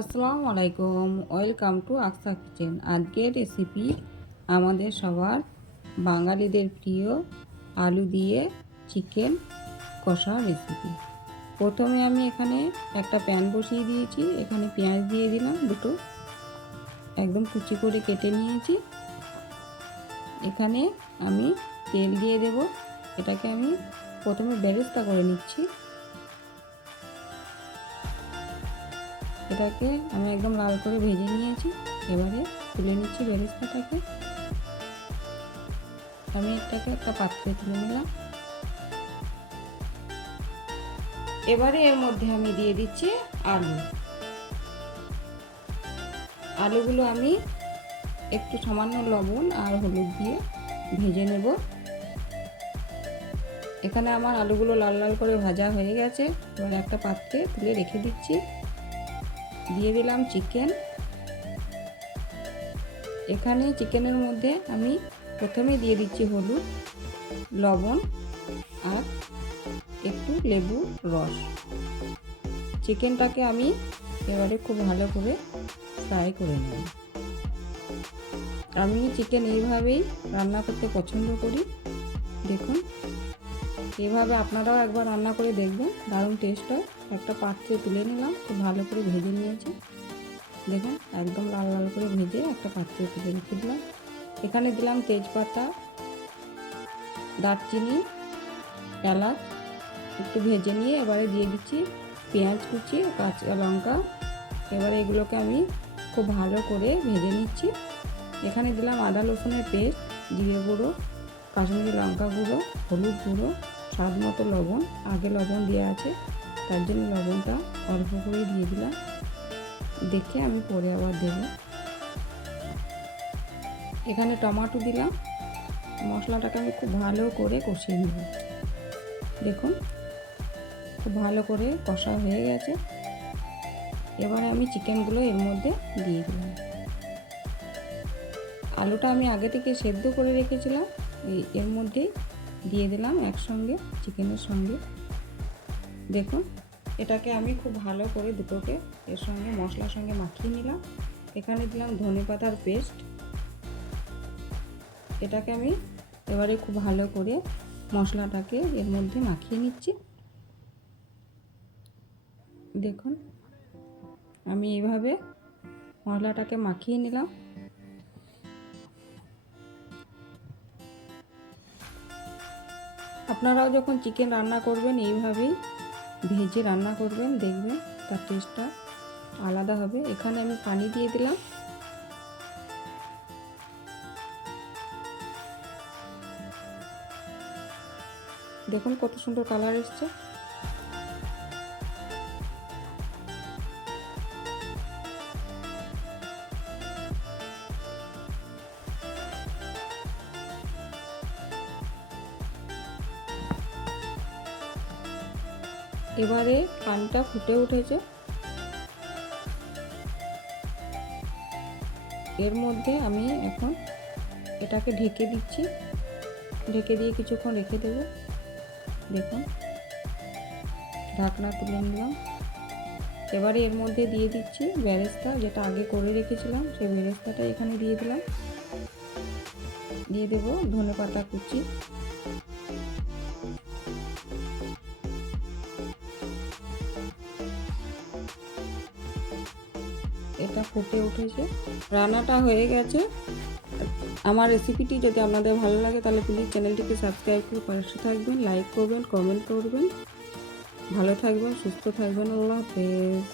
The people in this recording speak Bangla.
আসসালামু আলাইকুম, ওয়েলকাম টু আকসা কিচেন। আজকের রেসিপি আমাদের সবার বাঙালিদের প্রিয় আলু দিয়ে চিকেন কষা রেসিপি। প্রথমে আমি এখানে একটা প্যান বসিয়ে দিয়েছি। এখানে পেঁয়াজ দিয়ে দিলাম দুটো, একদম কুচি করে কেটে নিয়েছি। এখানে আমি তেল দিয়ে দেব। এটাকে আমি প্রথমে বেরেস্তা করে নিচ্ছি। এটাকে আমি একদম লাল করে ভেজে নিয়েছি। এবারে তুলে নিচ্ছি বেরেস্তাটাকে। আমি এটাকে একটা পাত্রে তুলে নিলাম। এবারে এর মধ্যে আমি দিয়ে দিচ্ছি আলুগুলো আমি একটু সামান্য লবণ আর হলুদ দিয়ে ভেজে নেব। এখানে আমার আলুগুলো লাল লাল করে ভাজা হয়ে গেছে। এবার একটা পাত্রে তুলে রেখে দিচ্ছি। দিয়ে দিলাম চিকেন। এখানে চিকেনের মধ্যে আমি প্রথমে দিয়ে দিচ্ছি হলুদ, লবণ আর একটু লেবু রস। চিকেনটাকে আমি এবারে খুব ভালো করে ফ্রাই করে নেব। আমি চিকেন এইভাবেই রান্না করতে পছন্দ করি। দেখুন, এভাবে আপনারাও একবার রান্না করে দেখবেন, দারুণ টেস্ট হয়। একটা পাত্রে তুলে নিলাম, খুব ভালো করে ভেজে নিয়েছি। দেখুন, একদম লাল লাল করে ভেজে একটা পাত্রে তুলে রেখে দিলাম। এখানে দিলাম তেজপাতা, দারচিনি, এলাচ একটু ভেজে নিয়ে এবারে দিয়ে দিচ্ছি পেঁয়াজ কুচি, কাঁচা লঙ্কা। এবারে এগুলোকে আমি খুব ভালো করে ভেজে নিচ্ছি। এখানে দিলাম আদা রসুনের পেস্ট, জিরে গুঁড়ো, কাশ্মীরি লঙ্কা গুঁড়ো, হলুদ গুঁড়ো, স্বাদ মতো লবণ। আগে লবণ দেওয়া আছে, তার জন্য লবণটা অল্প করে দিয়ে দিলাম। দেখে আমি পরে আবার দেব। এখানে টমেটো দিলাম। মশলাটাকে আমি খুব ভালো করে কষিয়ে নেব। দেখুন, খুব ভালো করে কষা হয়ে গেছে। এবারে আমি চিকেনগুলো এর মধ্যে দিয়ে দিলাম। আলুটা আমি আগে থেকে সেদ্ধ করে রেখেছিলাম, এর মধ্যেই দিয়ে দিলাম একসঙ্গে চিকেনের সঙ্গে। দেখুন, এটাকে আমি খুব ভালো করে দুটোকে এর সঙ্গে মশলার সঙ্গে মাখিয়ে নিলাম। এখানে দিলাম ধনেপাতার পেস্ট। এটাকে আমি এবারে খুব ভালো করে মশলাটাকে এর মধ্যে মাখিয়ে নিচ্ছি। দেখুন, আমি এইভাবে মশলাটাকে মাখিয়ে নিলাম। আপনারাও যখন চিকেন রান্না করবেন এইভাবেই ভেজে রান্না করবেন, দেখবেন তার টেস্টটা আলাদা হবে। এখানে আমি পানি দিয়ে দিলাম। দেখুন কত সুন্দর কালার এসছে। এবারে পানিটা ফুটে উঠেছে। এর মধ্যে আমি এখন এটাকে ঢেকে দিচ্ছি। ঢেকে দিয়ে কিছুক্ষণ রেখে দেব। দেখুন, ঢাকনা তুলে নিলাম। এবারে এর মধ্যে দিয়ে দিচ্ছি বেরেস্তা, যেটা আগে করে রেখেছিলাম সেই বেরেস্তাটা এখানে দিয়ে দিলাম। দিয়ে দেব ধনেপাতা কুচি। এটা ফুটে উঠেছে, রান্নাটা হয়ে গেছে। আমার রেসিপিটি যদি আপনাদের ভালো লাগে তাহলে প্লিজ চ্যানেলটিকে সাবস্ক্রাইব করে পাশে থাকবেন, লাইক করবেন, কমেন্ট করবেন। ভালো থাকবেন, সুস্থ থাকবেন। আল্লাহ হাফেজ।